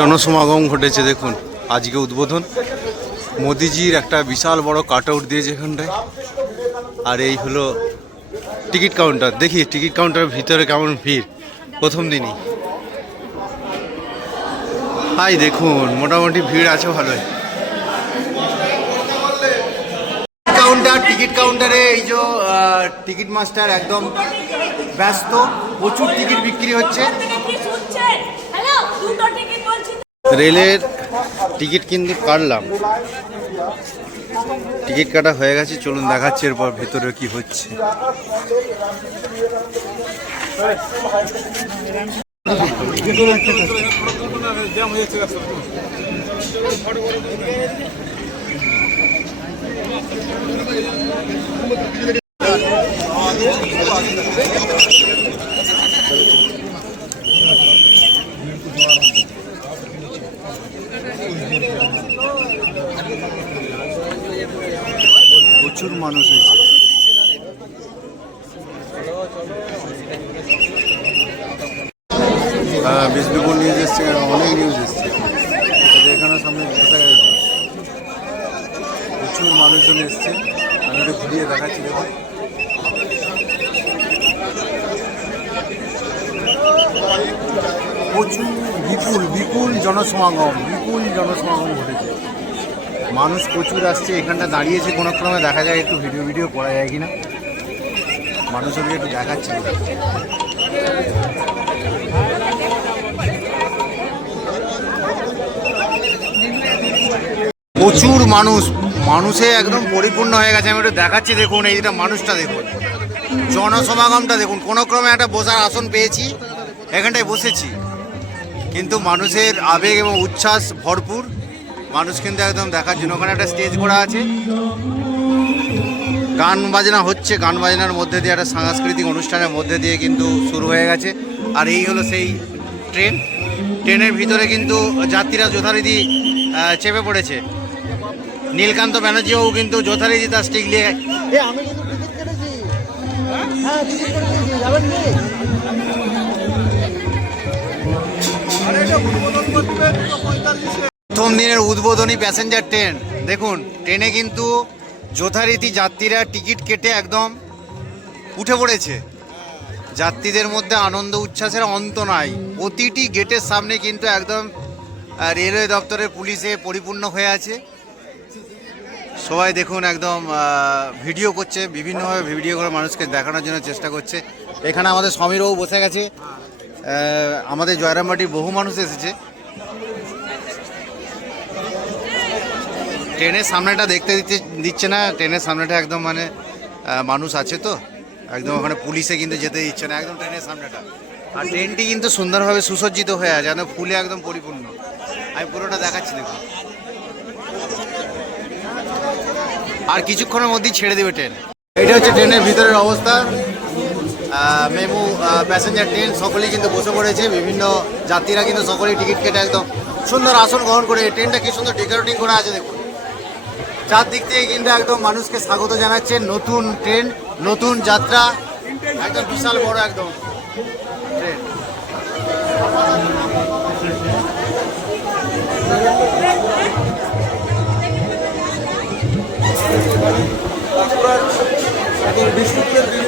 জনসমাগম ঘটেছে, দেখুন। আজকে উদ্বোধন। মোদিজির একটা বিশাল বড় কাট আউট দিয়েছে এখানটায়। আর এই হলো টিকিট কাউন্টার। দেখি, টিকিট কাউন্টারের ভিতরে কেমন ভিড়। প্রথম দিনই। হাই, দেখুন, মোটামুটি ভিড় আছে ভালোই। কাউন্টার, টিকিট কাউন্টারে এই যে টিকিট মাস্টার একদম ব্যস্ত। প্রচুর টিকিট বিক্রি হচ্ছে। দুটো টিকিট রেলের টিকিট কিন্তু কাটলাম। টিকিট কাটা হয়ে গেছে চলুন দেখাচ্ছি এরপর ভেতরে কি হচ্ছে। প্রচুর মানুষ হয়েছে। হ্যাঁ বিষ্ণুপুর নিউজ এসছে, অনেক নিউজ এসছে। এখানে সামনে প্রচুর মানুষজন এসছে। আমি একটু ঘুরিয়ে দেখাচ্ছি, দেখুন। প্রচুর, বিপুল বিপুল জনসমাগম বিপুল জনসমাগম ঘটেছে। মানুষ প্রচুর আসছে, এখানটা দাঁড়িয়েছে কোনো ক্রমে দেখা যায় একটু ভিডিও ভিডিও করা যায় কিনা। মানুষকে একটু দেখাচ্ছে। প্রচুর মানুষ, মানুষে একদম পরিপূর্ণ হয়ে গেছে। আমি একটু দেখাচ্ছি, দেখুন এইটা মানুষটা দেখুন। জনসমাগমটা দেখুন কোনো ক্রমে একটা বসার আসন পেয়েছি, এখানটায় বসেছি। কিন্তু মানুষের আবেগ এবং উচ্ছ্বাস ভরপুর। মানুষ কিন্তু একদম দেখার জন্য। ওখানে একটা স্টেজ করা আছে। গান বাজনা হচ্ছে, গান বাজনার মধ্যে দিয়ে একটা সাংস্কৃতিক অনুষ্ঠানের মধ্যে দিয়ে কিন্তু শুরু হয়ে গেছে। আর এই হলো সেই ট্রেন। ট্রেনের ভিতরে কিন্তু যাত্রীরা যথারীতি চেপে পড়েছে। নীলকান্ত ব্যানার্জিবাবু কিন্তু যথারীতি তার স্টিক প্রথম দিনের উদ্বোধনী প্যাসেঞ্জার ট্রেন দেখুন ট্রেনে কিন্তু যথারীতি যাত্রীরা টিকিট কেটে একদম উঠে পড়েছে। যাত্রীদের মধ্যে আনন্দ উচ্ছ্বাসের অন্ত নাই। প্রতিটি গেটের সামনে কিন্তু একদম রেলওয়ে দপ্তরের পুলিশে পরিপূর্ণ হয়ে আছে। সবাই দেখুন একদম ভিডিও করছে, বিভিন্নভাবে ভিডিও করে মানুষকে দেখানোর জন্য চেষ্টা করছে। এখানে আমাদের সমীরবাবু বসে গেছে। আমাদের জয়রামবাটির বহু মানুষ এসেছে। ট্রেনের সামনেটা দেখতে দিতে দিচ্ছে না, ট্রেনের সামনেটা একদম মানে মানুষ আছে তো, একদম ওখানে পুলিশে কিন্তু যেতে দিচ্ছে না, একদম ট্রেনের সামনেটা। আর ট্রেনটি কিন্তু সুন্দরভাবে সুসজ্জিত হয়ে আছে, যেন ফুলে একদম পরিপূর্ণ। আমি পুরোটা দেখাচ্ছি, দেখুন। আর কিছুক্ষণের মধ্যেই ছেড়ে দেবে ট্রেন। এটা হচ্ছে ট্রেনের ভিতরের অবস্থা। মেমু প্যাসেঞ্জার ট্রেন সকলেই কিন্তু বসে পড়েছে। বিভিন্ন যাত্রীরা কিন্তু সকলেই টিকিট কেটে একদম সুন্দর আসন গ্রহণ করে, ট্রেনটা কি সুন্দর ডেকোরেটিং করা আছে দেখুন। চারদিক থেকে কিন্তু একদম মানুষকে স্বাগত জানাচ্ছে, নতুন ট্রেন, নতুন যাত্রা, একদম বিশাল বড় একদম ট্রেন।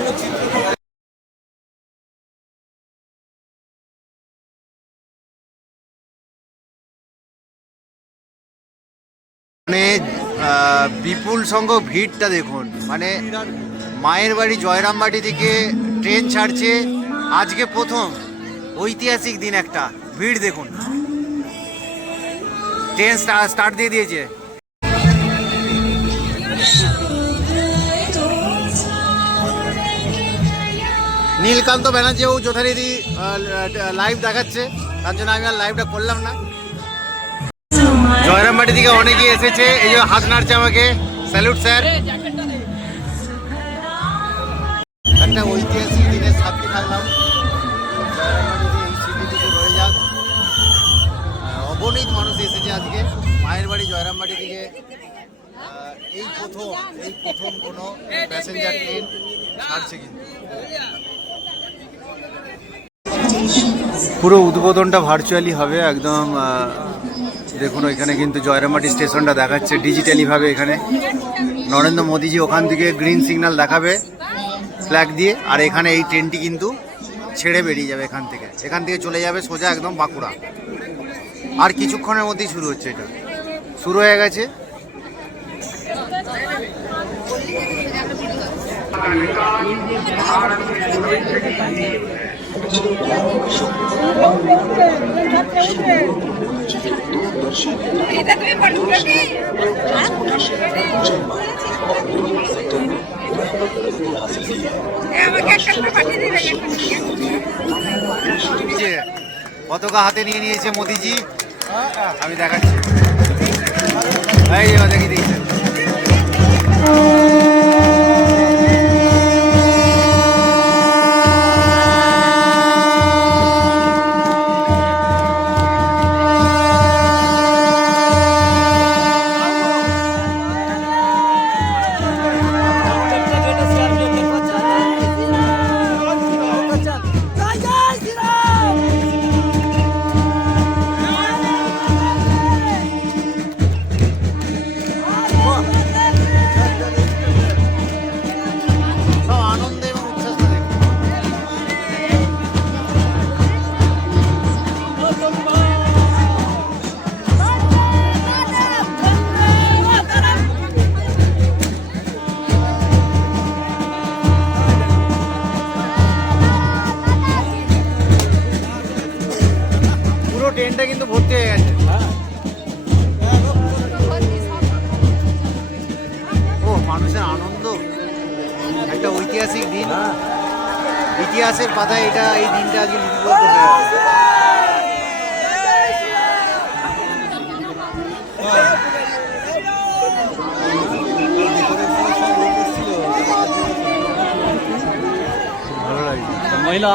মানে আহ, বিপুল সংখ্যক ভিড়টা দেখুন। মানে মায়ের বাড়ি জয়রামবাটি থেকে ট্রেন ছাড়ছে। আজকে প্রথম ঐতিহাসিক দিন একটা। ভিড় দেখুন। ট্রেন স্টার্ট দিয়ে দিয়েছে। নীলকান্ত ব্যানার্জিও যথারীতি লাইভ দেখাচ্ছে। তার জন্য আমি আর লাইভটা করলাম না। জয়রামবাটি থেকে অনেকেই এসেছে। এই যে হাত নাড়ছে আমাকে। Salute, sir. একটা ঐতিহাসিক দিনের সাক্ষী থাকলাম। এই অগণিত মানুষ এসেছে আজকে। মায়ের বাড়ি জয়রামবাটি থেকে এই প্রথম এই প্রথম কোনো প্যাসেঞ্জার ট্রেন ছাড়ছে কিন্তু। পুরো উদ্বোধনটা ভার্চুয়ালি হবে, একদম দেখুন, ওইখানে কিন্তু জয়রামাটি স্টেশনটা দেখাচ্ছে ডিজিটালি ভাবে এখানে। নরেন্দ্র মোদীজি ওখান থেকে গ্রিন সিগন্যাল দেখাবে ফ্ল্যাগ দিয়ে, আর এখানে এই ট্রেনটি কিন্তু ছেড়ে বেরিয়ে যাবে এখান থেকে। এখান থেকে চলে যাবে সোজা একদম বাঁকুড়া। আর কিছুক্ষণের মধ্যেই শুরু হচ্ছে এটা। শুরু হয়ে গেছে। এটা তুমি পড়ছো কি আমাকে একটা করে পাঠিয়ে দিবে এই যে, পতাকা হাতে নিয়ে নিয়েছে মোদিজি। আমি দেখাচ্ছি। দেখি দিয়েছে মানুষের আনন্দ একটা ঐতিহাসিক দিন। ইতিহাসের পাতায় এটা এই দিনটা আজকে লিপিবদ্ধ হয়ে ভালো মহিলা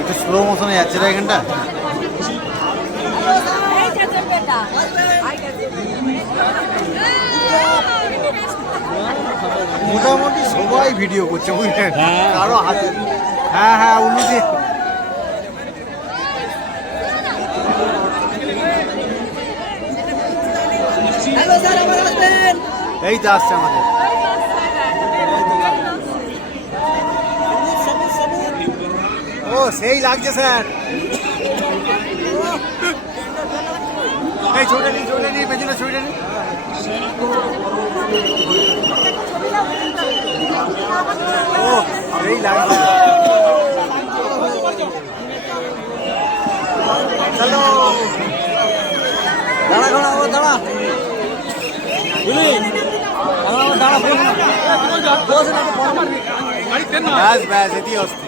একটু স্লো মোশনে যাচ্ছে এখানটা? মোটামুটি সবাই ভিডিও করছে বুঝলেন? হ্যাঁ। কারও হাতে হ্যাঁ হ্যাঁ উন্নতি এই তো আসছে আমাদের। ও সেই লাগছে স্যার। এই ছুটে নি ছুটে নি পেছনে ছুটে নি ও এই লাগছে চলো। দাঁড়া দাঁড়া ও দাঁড়া। ব্যাস ব্যাস এটি অস্তি